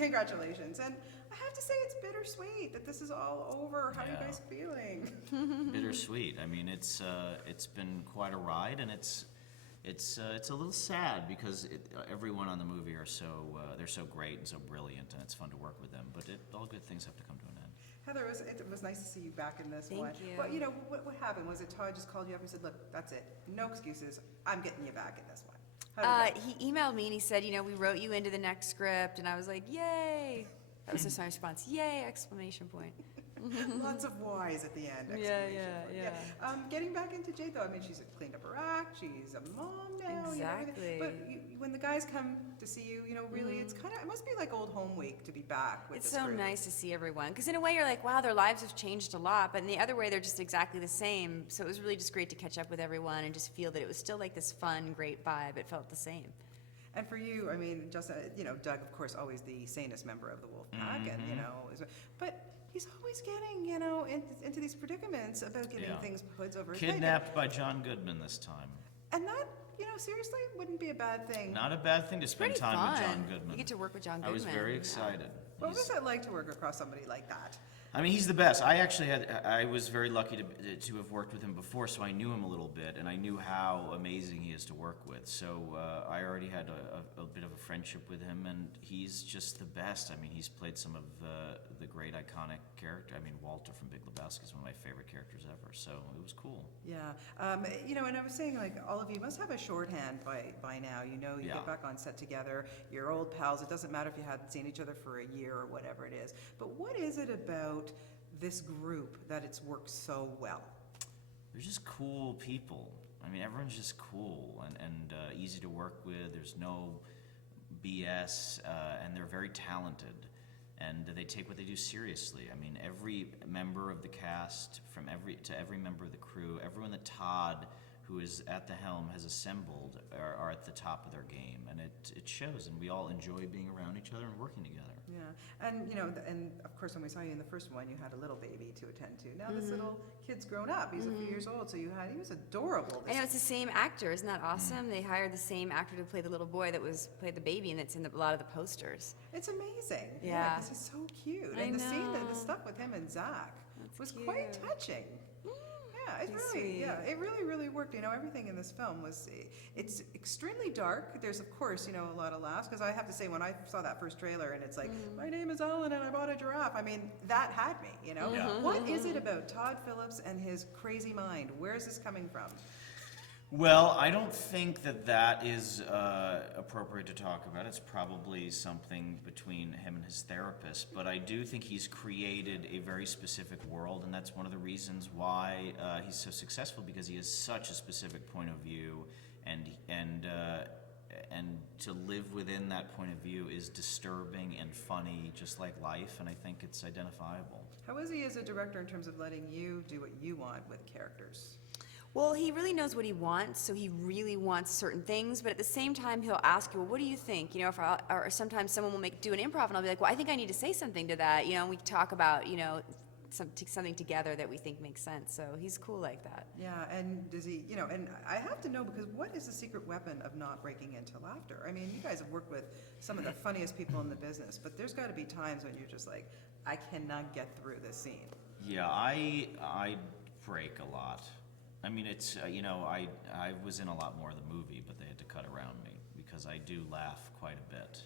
Congratulations. And I have to say it's bittersweet that this is all over. How are you guys feeling? Bittersweet. I mean, it's been quite a ride, and it's a little sad because everyone on the movie are they're so great and so brilliant, and it's fun to work with them. But all good things have to come to an end. Heather, it was nice to see you back in this one. Thank you. But what happened? Was it Todd just called you up and said, "Look, that's it. No excuses. I'm getting you back in this one." How did He emailed me and he said, we wrote you into the next script, and I was like, yay! That was just my response. Yay! Exclamation point. Lots of whys at the end. Yeah. Getting back into Jade, though, I mean, she's cleaned up her act. She's a mom now. Exactly. But when the guys come to see you, really, it's kind of, it must be like old home week to be back with It's this so group. nice to see everyone, because in a way you're like, wow, their lives have changed a lot, but in the other way they're just exactly the same. So it was really just great to catch up with everyone and just feel that it was still like this fun, great vibe. It felt the same. And for you, I mean, just Doug, of course, always the sanest member of the Wolf Pack, and but he's always getting into these predicaments about getting things hoods over his head. Kidnapped by John Goodman this time. And that, seriously, wouldn't be a bad thing. Not a bad thing to spend Pretty time fun. with John Goodman. You get to work with John Goodman. I was very excited. What was that like to work across somebody like that? I mean, he's the best. I was very lucky to have worked with him before, so I knew him a little bit, and I knew how amazing he is to work with. So I already had a bit of a friendship with him, and he's just the best. I mean, he's played some of the great iconic characters. I mean, Walter from Big Lebowski is one of my favorite characters ever, so it was cool. Yeah. And I was saying, like, all of you must have a shorthand by now. You get back on set together, you're old pals. It doesn't matter if you hadn't seen each other for a year or whatever it is. But what is it about this group that it's worked so well? They're just cool people. I mean, everyone's just cool and easy to work with. There's no BS, and they're very talented, and they take what they do seriously. I mean, every member of the cast, to every member of the crew, everyone that Todd, who is at the helm, has assembled, are at the top of their game, and it shows, and we all enjoy being around each other and working together. Yeah, and of course, when we saw you in the first one, you had a little baby to attend to. Now this little kid's grown up. He's a few years old, so he was adorable. I know, it's the same actor. Isn't that awesome? They hired the same actor to play the little boy that played the baby, and it's in a lot of the posters. It's amazing. Yeah. Because he's so cute. I And the scene, know. the stuff with him and Zach was cute. quite touching. Yeah, it really, really worked. Everything in this film it's extremely dark. There's, of course, a lot of laughs, because I have to say, when I saw that first trailer and it's like, my name is Ellen and I bought a giraffe, I mean, that had me, Yeah. What is it about Todd Phillips and his crazy mind? Where is this coming from? Well, I don't think that is appropriate to talk about. It's probably something between him and his therapist, but I do think he's created a very specific world, and that's one of the reasons why he's so successful, because he has such a specific point of view, and to live within that point of view is disturbing and funny, just like life, and I think it's identifiable. How is he as a director in terms of letting you do what you want with characters? Well, he really knows what he wants, so he really wants certain things, but at the same time, he'll ask you, well, what do you think? Or sometimes someone will do an improv, and I'll be like, well, I think I need to say something to that, and we talk about, something together that we think makes sense, so he's cool like that. Yeah, and does he, and I have to know, because what is the secret weapon of not breaking into laughter? I mean, you guys have worked with some of the funniest people in the business, but there's got to be times when you're just like, I cannot get through this scene. Yeah, I break a lot. I mean, it's, I was in a lot more of the movie, but they had to cut around me, because I do laugh quite a bit.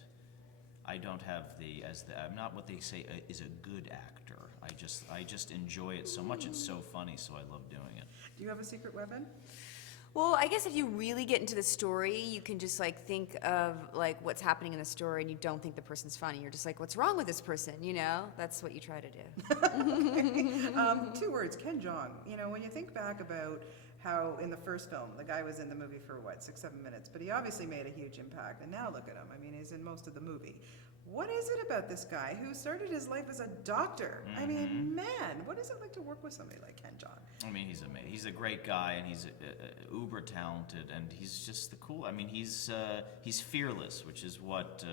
I don't have I'm not what they say is a good actor. I just enjoy it so much. It's so funny, so I love doing it. Do you have a secret weapon? Well, I guess if you really get into the story, you can just think of what's happening in the story, and you don't think the person's funny. You're just like, what's wrong with this person? That's what you try to do. 2 words, Ken Jeong. When you think back about how in the first film, the guy was in the movie for 6-7 minutes, but he obviously made a huge impact, and now look at him. I mean, he's in most of the movie. What is it about this guy who started his life as a doctor? I mean, man, what is it like to work with somebody like Ken Jeong? I mean, he's amazing. He's a great guy, and he's uber talented, and he's just the cool. I mean, he's fearless, which is what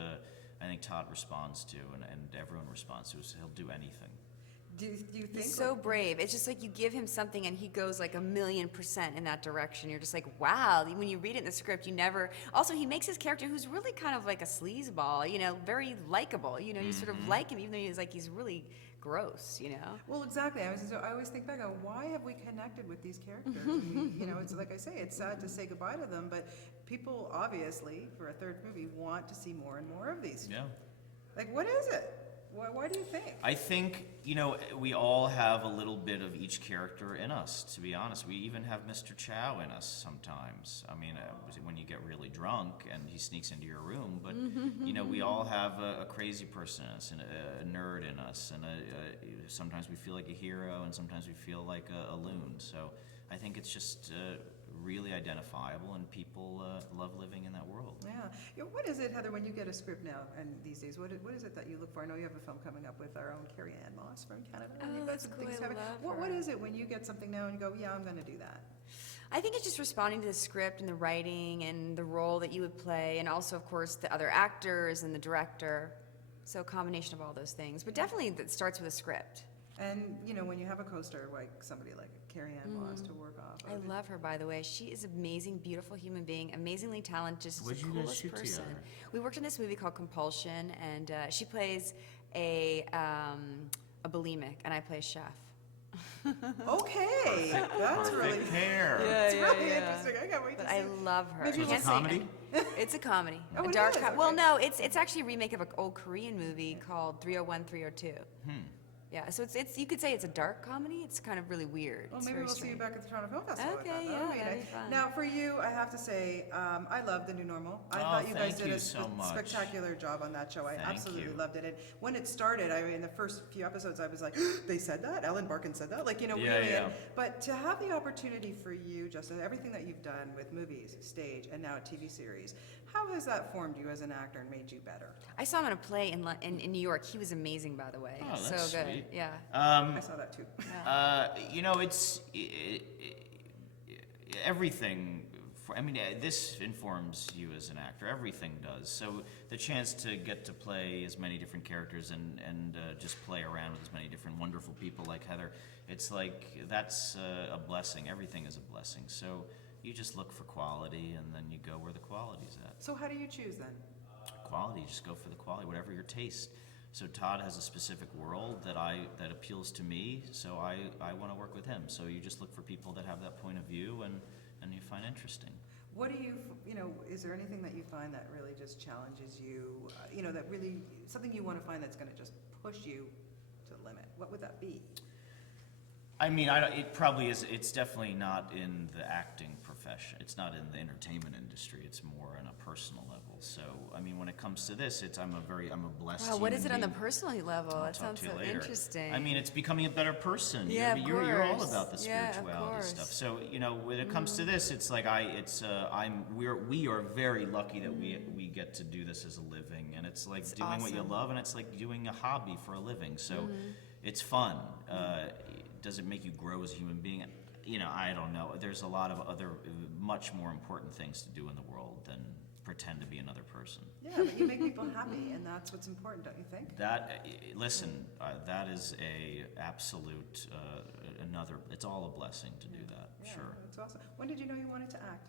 I think Todd responds to, and everyone responds to. So he'll do anything. Do you think? He's so brave. It's just like you give him something and he goes like 1,000,000% in that direction. You're just like, wow. When you read it in the script, you never. Also, he makes his character, who's really kind of like a sleazeball, very likable. You sort of like him, even though he's really gross. Well, exactly. I always think back on why have we connected with these characters? It's like I say, it's sad to say goodbye to them, but people obviously, for a third movie, want to see more and more of these. Yeah. Like, what is it? Why do you think? I think, we all have a little bit of each character in us, to be honest. We even have Mr. Chow in us sometimes. I mean, when you get really drunk and he sneaks into your room, but, we all have a crazy person in us, and a nerd in us, and sometimes we feel like a hero, and sometimes we feel like a loon. So I think it's just really identifiable, and people love living in that world. Yeah. What is it, Heather, when you get a script now and these days? What is it that you look for? I know you have a film coming up with our own Carrie Ann Moss from Canada. Oh, You've got that's some cool. things I coming. love What her. is it when you get something now and you go, yeah, I'm going to do that? I think it's just responding to the script and the writing and the role that you would play, and also, of course, the other actors and the director. So a combination of all those things. But definitely that starts with a script. And, when you have a co-star like somebody like Carrie Ann Moss to work off I of, love her, by the way. She is an amazing, beautiful human being, amazingly talented, just What'd the you guys coolest shoot person. together? We worked on this movie called Compulsion, and she plays a bulimic, and I play a chef. Okay, that's really, Perfect hair. it's really interesting. I can't wait But to see. I love her. Maybe I So it's can't a say- comedy? It's a comedy. Oh, A it dark is, Well, okay. no, it's actually a remake of an old Korean movie called 301, 302. Yeah, so it's you could say it's a dark comedy. It's kind of really weird. Well, It's maybe very we'll see you strange. back at the Toronto Film Festival. Okay, I thought. yeah, That'll be that'd nice. be fun. Now, for you, I have to say, I love The New Normal. I Oh, thought you guys thank did you a so much. spectacular job on that show. I Thank absolutely you. loved it. And when it started, in the first few episodes, I was like, they said that? Ellen Barkin said that? Like, Yeah, really. yeah. But to have the opportunity for you, Justin, everything that you've done with movies, stage, and now a TV series, how has that formed you as an actor and made you better? I saw him in a play in New York. He was amazing, by the way. Oh, that's so good. sweet. Yeah. I saw that too. It's everything. This informs you as an actor. Everything does. So the chance to get to play as many different characters and just play around with as many different wonderful people like Heather, it's like that's a blessing. Everything is a blessing. So you just look for quality, and then you go where the quality's at. So how do you choose then? Quality, just go for the quality, whatever your taste. So Todd has a specific world that appeals to me, so I want to work with him. So you just look for people that have that point of view, and you find interesting. What do you, is there anything that you find that really just challenges you, that really, something you want to find that's going to just push you to the limit? What would that be? It probably is. It's definitely not in the acting profession. It's not in the entertainment industry. It's more on a personal level. So, when it comes to this, I'm a blessed. Wow, what is it human on the being. personal level? I'll That talk sounds to you so later. interesting. It's becoming a better person. Yeah, of you're all course. about the Yeah, of spirituality course. stuff. So, when it comes to this, it's like we are very lucky that we get to do this as a living, and it's like doing what you awesome. love, and it's like doing a hobby for a living. So, it's fun. Does it make you grow as a human being? I don't know. There's a lot of other, much more important things to do in the world than pretend to be another person. Yeah, but you make people happy, and that's what's important, don't you think? That is a absolute it's all a blessing to do that. Yeah, Sure. that's awesome. When did you know you wanted to act?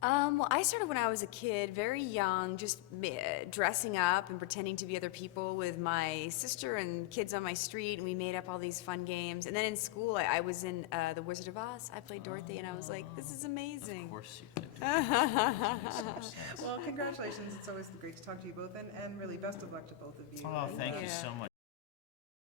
Well, I started when I was a kid, very young, just dressing up and pretending to be other people with my sister and kids on my street, and we made up all these fun games. And then in school, I was in The Wizard of Oz. I played Dorothy, and I was like, this is amazing. Of course you could do that. Makes so much sense. Well, congratulations. It's always great to talk to you both, and really best of luck to both of you. Oh, And, thank you Yeah. so much.